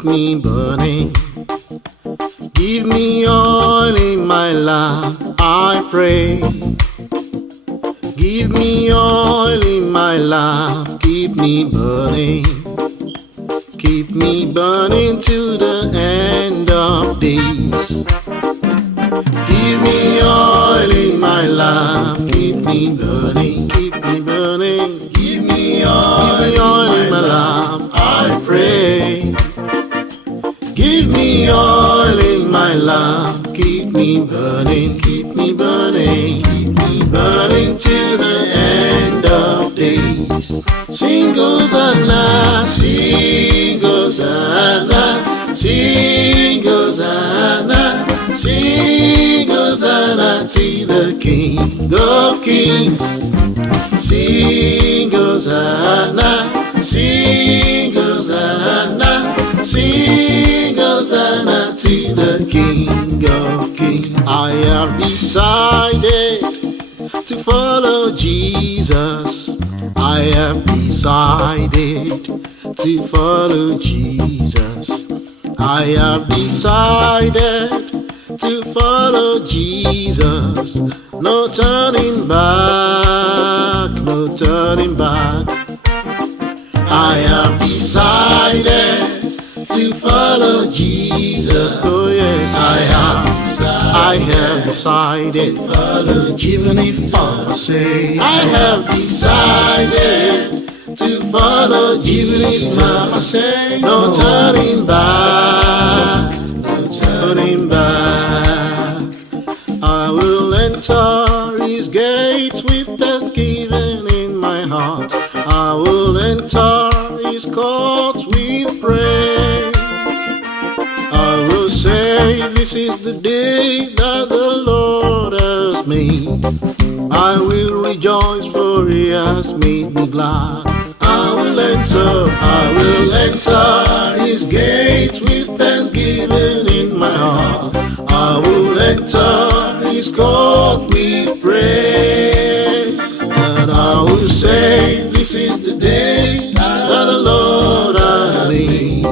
keep me burning. Give me oil in my lamp, I pray. Give me oil in my lamp, keep me burning. Keep me burning to the end of days. Give me oil in my lamp, keep me burning, keep me burning. Give me oil in my lamp, I pray. Give me oil in my lamp, keep me burning, keep me burning, keep me burning to the end of days. Sing Hosanna, sing Hosanna, sing Hosanna, sing Hosanna to the King of Kings. Sing Hosanna, sing Hosanna, sing Hosanna to the King of Kings. I have decided to follow Jesus. I have decided to follow Jesus. I have decided to follow Jesus. No turning back, no turning back. I have decided to follow Jesus. Oh yes, I have decided to follow, even if I say I have decided to follow, even if I say no turning back, no turning back. I will enter His gates with thanksgiving in my heart. I will enter His courts with praise. I will say, this is the day that the Lord has made. I will rejoice, for He has made me glad. I will enter His gates with thanksgiving in my heart. I will enter His court with praise. And I will say, this is the day that the Lord has made.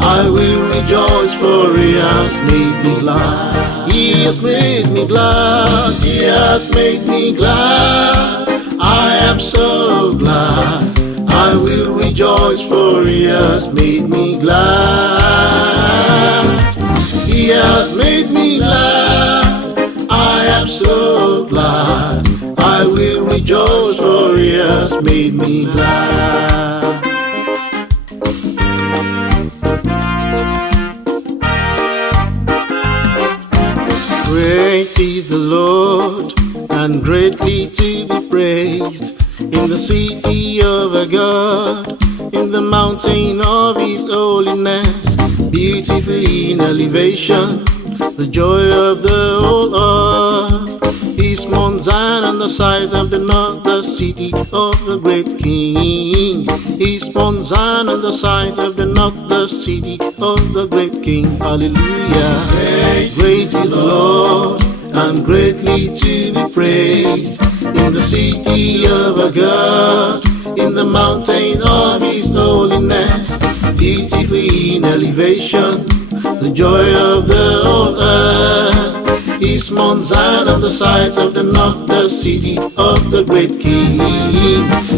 I will rejoice, for He has made me glad. He has made me glad. He has made me glad. I am so glad. I will rejoice, for He has made me glad. He has made me glad. I am so glad. I will rejoice, for He has made me glad. Great is the Lord, and greatly to be praised, in the city of our God, in the mountain of His holiness, beautiful in elevation, the joy of the whole earth. Is Mount Zion on the side of the north, the city of the great King. Is Mount Zion on the side of the north, the city of the great King. Hallelujah. Great is the Lord, and greatly to be praised, in the city of our God, in the mountain of His holiness, beautiful in elevation, the joy of the whole earth. Is Mount Zion on the sides of the north, the city of the great King.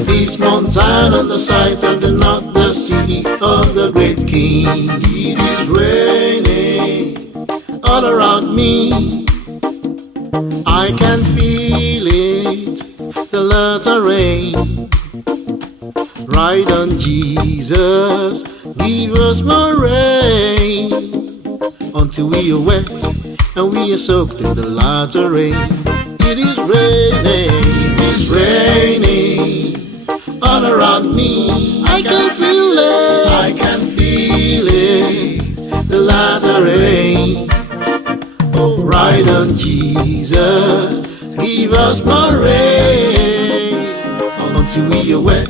Is Mount Zion on the sides of the north, the city of the great King. It is raining all around me. I can feel it, the latter rain. Ride on Jesus, give us more rain, until we are wet and we are soaked in the latter rain. It is raining all around me. I can feel it, I can feel it, the latter rain. Oh, ride on Jesus, give us more rain, until we are wet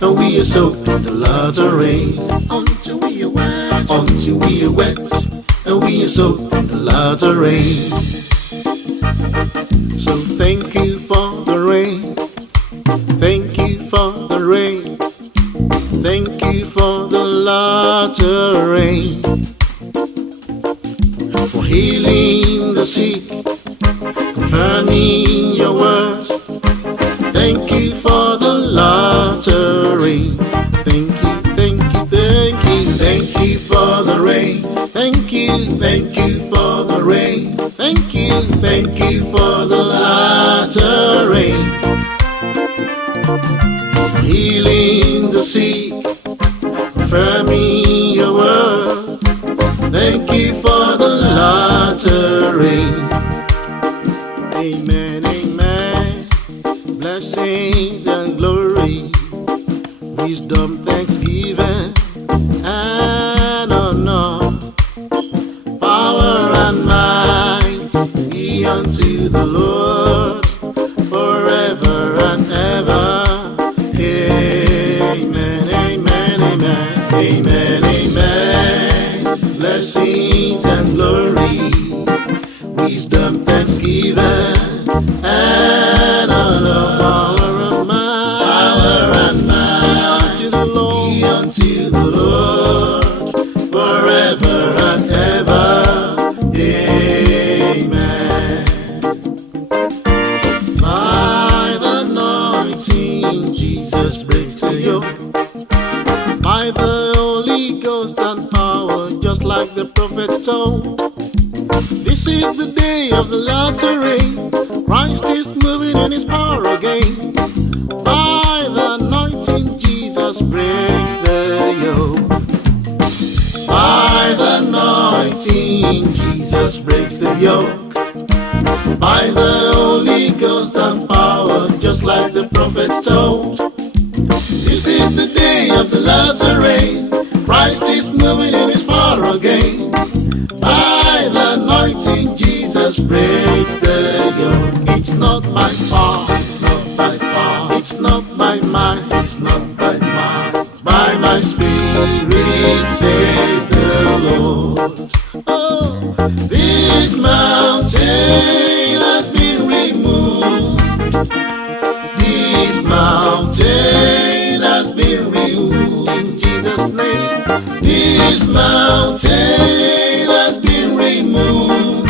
and we are soaked in the latter rain. Until we are wet, until we are wet and we are soaked in the latter rain. So thank you for the rain, thank you for the rain, thank you for the latter rain, for healing the sick, confirming your words. Thank you for the latter rain. Thank you, thank you, thank you, thank you for the rain. Thank you for the rain. Thank you for the latter rain. Healing the sick, confirming your word. Thank you for the latter rain. Amen, amen. Blessings and glory, wisdom, thanksgiving, and honor, power and might be unto the Lord forever and ever. Amen, amen, amen, amen, amen. Blessings and glory, wisdom, thanksgiving, and honor, power and might be unto the Lord forever and ever. Amen. By the anointing, Jesus breaks the yoke. By the Holy Ghost and power, just like the prophets told. This is the day of the latter rain. Christ is moving in his power again. By the anointing, Jesus breaks the yoke. By the anointing, Jesus breaks the yoke. By the Holy Ghost and power, just like the prophets told. This is the day of the latter rain. Christ is moving in his power again. By the anointing, Jesus breaks the yoke. It's not by power, it's not by power, it's not by might, it's not by might. By my spirit, says the Lord. Oh, this mountain has been removed. This mountain has been removed in Jesus' name. This mountain has been removed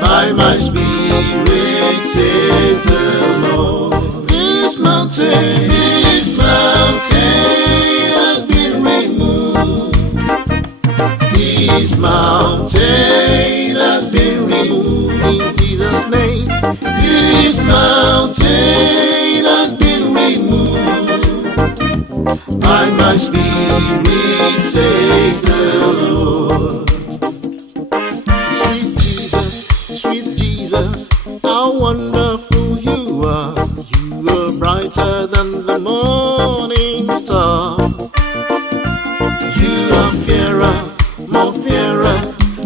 by my spirit, says the Lord. This mountain has been removed. This mountain has been removed in Jesus' name. This mountain has been removed by my spirit, says the Lord. Sweet Jesus, sweet Jesus, how wonderful you are. You are brighter than the morning star. You are fairer, more fairer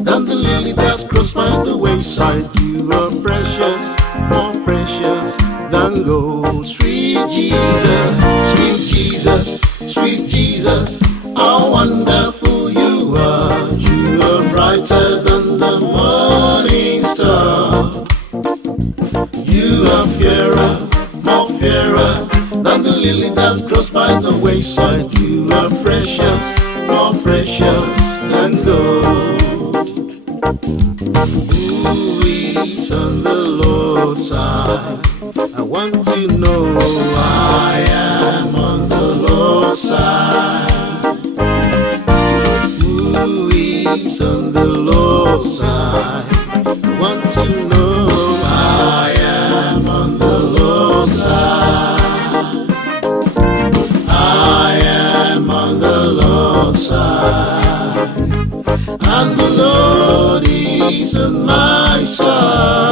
than the lily that grows by the wayside. You are precious, more precious than gold. Sweet Jesus, sweet Jesus, sweet Jesus, how wonderful you are. You are brighter than the morning star. You are fairer, more fairer than the lily that grows by the wayside. You are precious, more precious than gold. Who is on the Lord's side? I want to know. I am on the Lord's side. Who is on the Lord's side? I want to know. I am on the Lord's side. I am on the Lord's side. And the Lord is on my side.